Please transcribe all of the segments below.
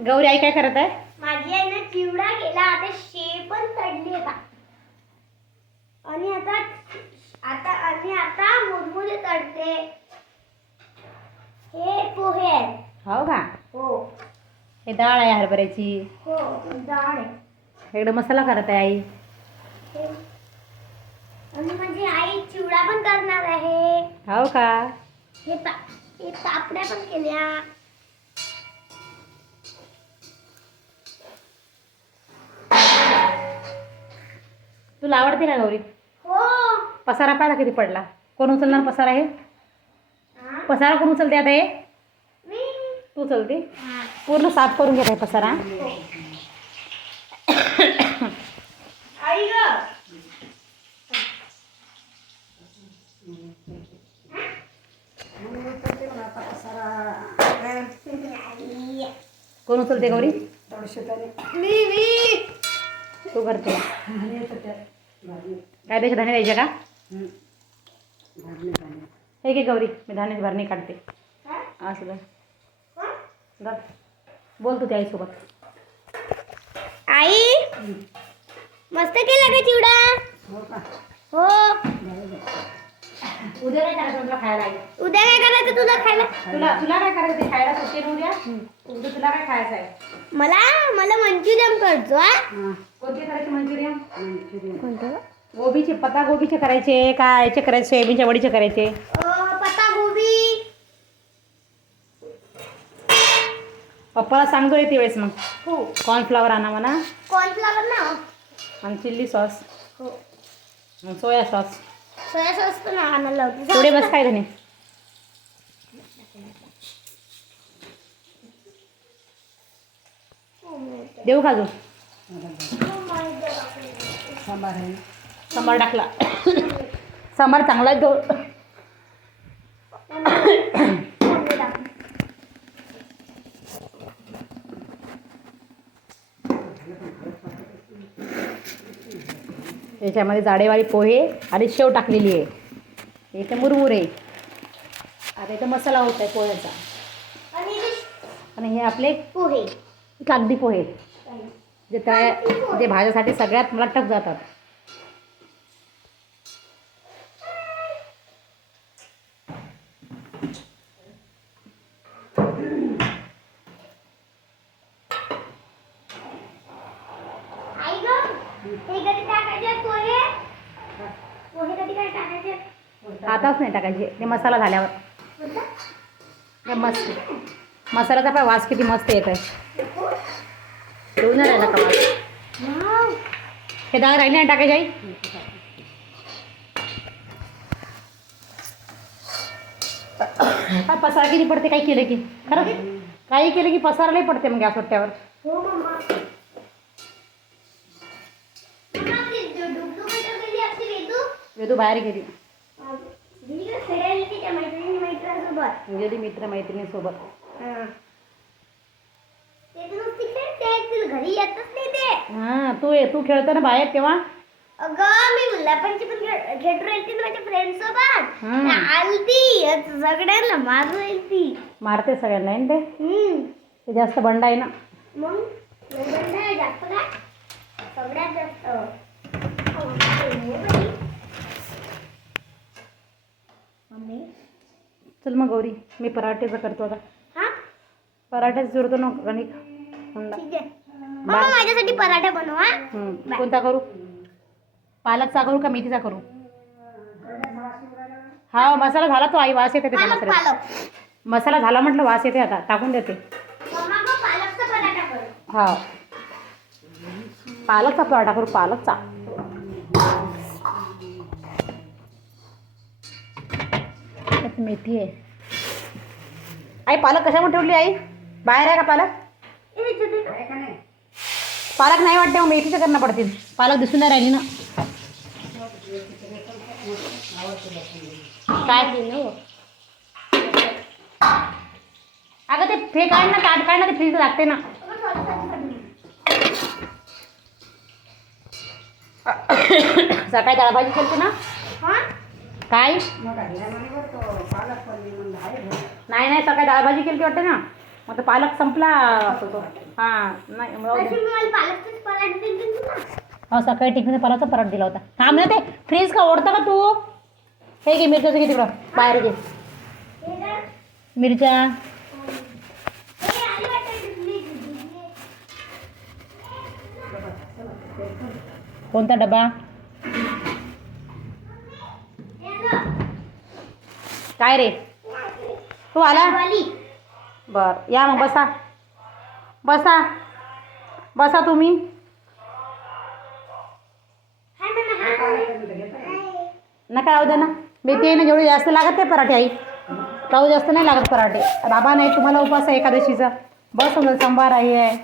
गौरी आई काय करत आहे? माझी आई ना चिवडा केला आता शेव पण तडली आता आणि आता आता आणि आता मुरमुरे तडते. हे पोहे आहेत. हो का? हो. हे डाळ आहे हरभऱ्याची. हो डाळ आहे. इकडे मसाला करत आहे आई. हे. आणि माझी आई चिवडा पण करणार आहे. हो का? हे ता हे पापड्या पण केल्या. तुला आवडते का गौरी? हो. पसारा पाहिला किती पडला? कोण उचलणार पसारा हे? हा? पसारा कोण उचलते आता हे? मी. तू उचलते? हा. पूर्ण साफ करून घेत आहे पसारा. हो. कोण उचलते गौरी? मी मी. तू करते. काय द्यायचे धान्य द्यायचे का? हे घे गौरी मी धान्याची भरणी काढते. हा? असं. हा? धर. बोल तू त्या आईसोबत आई मस्त केला का चिवडा? हो उद्या काय करायचं तुला खायला आई? उद्या काय करायचं तुला खायला? तुला तुला काय करायचं ते खायला सुट्टी ना उद्या उद्या तुला काय खायचं आहे? मला मला मंचुरियन करतो हा. कोणते करायचे मंचुरियन? कोणतं गोबीचे पत्ता गोबीचे करायचे का याचे करायचे सोयाबीनच्या वडीचे करायचे? पत्ता गोबी पप्पाला सांगतो येते वेळेस मग. हो. कॉर्नफ्लावर आणा म्हणा कॉर्नफ्लॉवर ना? आणि चिल्ली सॉस. हो. Soya sauce. सोया सॉस पण आणायला लावते. थोडे बस काय धने देऊ का अजून सांबार टाकला. सांबार चांगला आहे तो याच्यामध्ये जाडेवाली पोहे आणि शेव टाकलेली आहे. इथे मुरमुरे. आता इथं मसाला होत आहे पोह्याचा. आणि हे आपले पोहे. कागदी पोहे. जे त्या जे भाज्यासाठी सगळ्यात मला टप जातात आई ग हे कधी टाकायचे पोहे पोहे कधी काय टाकायचे आताच नाही टाकायचे. ते मसाला झाल्यावर? हे मस्त मसाल्याचा पण वास किती मस्त येत आहे येऊन राहिला का वास. हे डाळ राहिली नाही टाकायची आई? काय पसारा किती पडते? काही केलं की. खरंच काही केलं की पसारा नाही पडते मग गॅस वाट्यावर हो मम्मा मम्मा, ती डु- डुगडुग इथं गेली आपली वेदू. बाहेर गेली गेली मित्र मैत्रिणीसोबत घरी येतच नाही ते हां तू ये तू खेळतो ना बाहेर तेव्हा अगं मी गुलाबांची पण खेळ- राहिली ना माझ्या फ्रेंड सोबत. आलती सगळ्यांना राहिली ती मारते सगळ्यांना आहे ना ते. ते जास्त बंड आहे ना मग एवढं नाही जास्त काय सगळ्यात जास्त चल मग गौरी मी पराठेचं करतो आता. हा? पराठ्याच जुळतो ना कणिक हुंडा. ठीक आहे. मम्मा माझ्यासाठी पराठा बनवा हम्म. कोणता करू? पालकचा करू का मेथीचा करू? हा मसाला झाला तो आई वास येते त्याच्या पालक मसाल्यात पालक. मसाला झाला म्हटलं वास येते आता टाकून देते. मम्मा मग पालकचा पराठा करू. हा. पालकचा पराठा करू पालकचा. त्यात मेथी आहे. आई पालक कशामध्ये ठेवली आई? बाहेर आहे का पालक? पालक नाही वाटते मग मेथीचं करणं पडतील. पालक दिसून नाही राहिली ना. काय अगं ते फे काढ ना ताट काढ ना ते फ्रीज लागते ना. सकाळी डाळ भाजी केली ना? हा? काय? नाही नाही सकाळी डाळ भाजी केली वाटते ना. मग तर पालक संपला तो. हां नाही हो सकाळी टिफिन पराचा पराठ दिला होता. थांब ना ते फ्रीज का ओढतं का तू? हे घे मिरच्याचं घे तिकडं. बाहेर घे? मिरच्या. कोणता डबा हे अगं, काय रे? तू आला. बर या मग बसा. बसा. बसा तुम्ही. Hi mamma, hi. नका राहू द्या ना. आहे ना जेवढी जास्त लागत ते पराठे आई. राहू जास्त नाही लागत पराठे. बाबा नाही तुम्हाला उपास आहे एकादशीचा. बस समजा सांबार आहे आहे.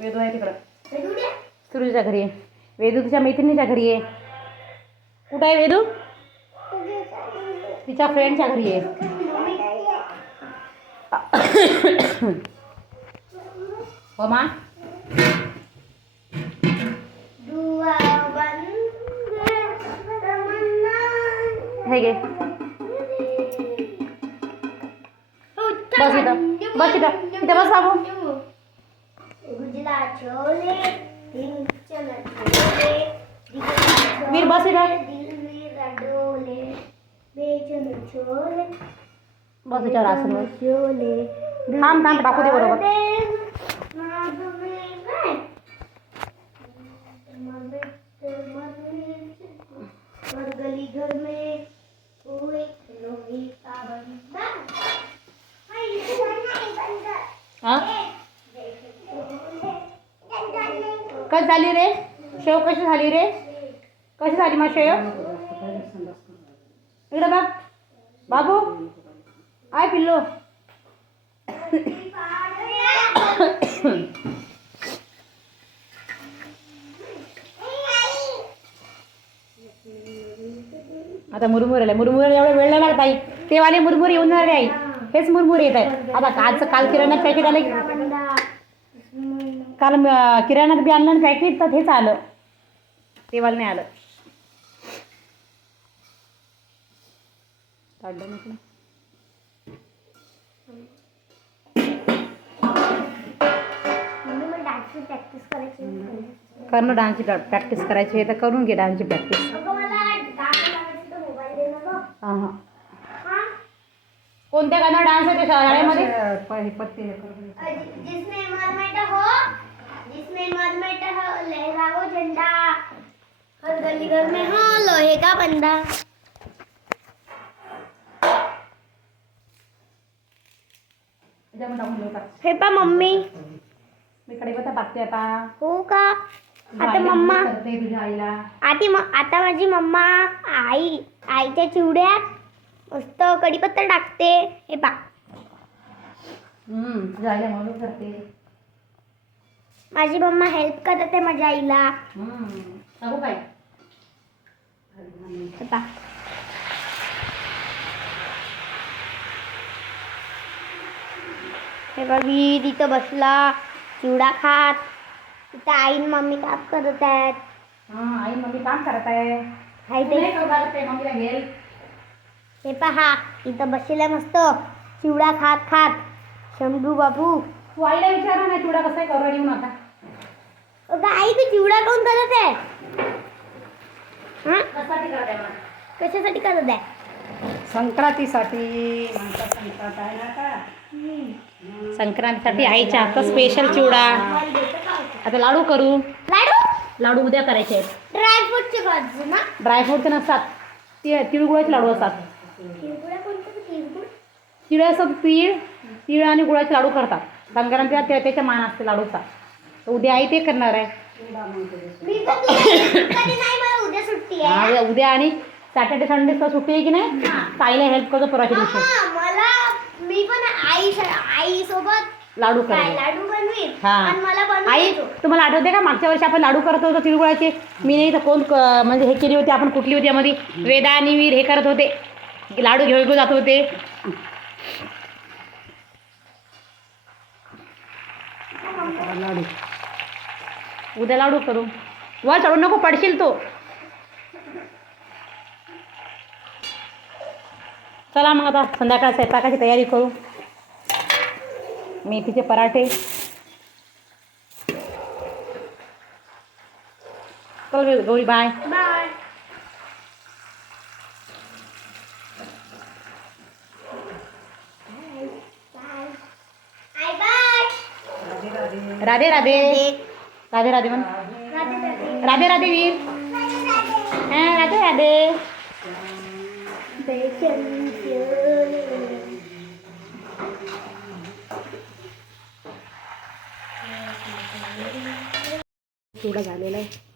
वेदू आहे तिकडं दे. सुरूच्या घरी आहे वेदू तिच्या मैत्रिणीच्या घरी आहे कुठं आहे वेदू? तिच्या फ्रेंडच्या घरी आहे हो मा? हे। घे बस इथं बस इथं इथं बस बाबू। गुजला छोले दिल चला छोले दिल वीर, बस इथं. दिल वीर डोले बेचन छोले बस याच्यावर आसन बस. छोले थांब थांब टाकू दे बरोबर और गली घर में वो एक लोहे का बंदा हाय, ये नहीं बंदा हा कशी झाली रे? शेव कशी झाली रे? कशी झाली मग शेव? इकडं बघ. बाबू आय पिल्लो. आता मुरमुर आले मुरमुर वेळ नाही लागत आई. ते वाले मुरमुर येऊन जाणार आई. हेच मुरमुर येत आहे आता कालचं काल किराणा पॅकेट आलं की- काल किराण्यात बी आणलं पॅकेट तर हेच आलं ते वाला नाही आलं काढलं म्हटलं. मला डान्सची प्रॅक्टिस करायची आहे. कर ना डान्सची प्रॅक्टिस करायची आहे तर करून घे डान्सची प्रॅक्टिस अगं मला गाणं लावायचं तर मोबाईल दे ना गं. हां हां हा? कोणत्या गाण्यावर डान्स आहे त्या शाळेमध्ये जि- जिसमें हो मिटा हो लहराओ झंडा। हर गली घर में हो लोहे का बंदा। हे पा मम्मी। मी टाकते आता हो का? आता मम्मा. मदत करते तुझ्या आईला. आधी म आता माझी मम्मा आई आईच्या चिवड्यात मस्त कढीपत्ता टाकते. हे पा. हम्म, तुझ्या आईला मदत करते. माझी मम्मा हेल्प करत आहे माझ्या आईला. हम्म, सांगू काय? हे पा बघ तिथं बसला. चिवडा खात. तिथं आई मम्मी काम करत आहेत. हां आई मम्मी काम करत आहे. तू. मम्मीला हेल्प हे पहा इथं बसलेला मस्त. चिवडा खात खात. शंभू बाबू. तू आईला विचारा ना चिवडा कसा आहे येऊन आता. अगं आई तू चिवडा काऊन करत आहे? हा? कशासाठी करत आहे म्हणा? कशासाठी करत आहे? संक्रांतीसाठी. म्हणतात संक्रांत आहे ना का संक्रांतीसाठी आईच्या हातचा स्पेशल चिवडा. आता लाडू करू. लाडू? लाडू उद्या करायचे आहेत. ड्रायफ्रूटचे ना? ड्रायफ्रूटचे नसतात ति तिळगुळाचे लाडू असतात. तिळगुळा कोणतं? गं तिळगुळ? तिळ असं तीळ तीळ आणि गुळाचे लाडू करतात. संक्रांतीला त्या त्याच्या मान असते लाडूचा तर उद्या आई ते करणार आहे. उद्या हा, आणि सॅटर्डे संडे सुट्टी आहे की नाही? तर आईला हेल्प करतो परवाच्या दिवशी. हा, मला मी पण आई आई सोबत लाडू बनवीन हा. आई. तुम्हाला आठवते का? मागच्या वर्षी आपण लाडू करत होतो तिळगुळाचे मी नाही तर कोण म्हणजे हे केली होती आपण कुठली होती यामध्ये? वेदा आणि वीर हे करत होते. लाडू घेऊन जात होते. लाडू. उद्या लाडू करू. वा चढू नको पडशील तो. चला मग आता संध्याकाळ स्वयंपाकाची तयारी करू. मेथीचे पराठे. चल गौरी बाय. बाय. राधे राधे. राधे. राधे म्हण. राधे राधे वीर. हां राधे राधे. चिवडा झालेला आहे.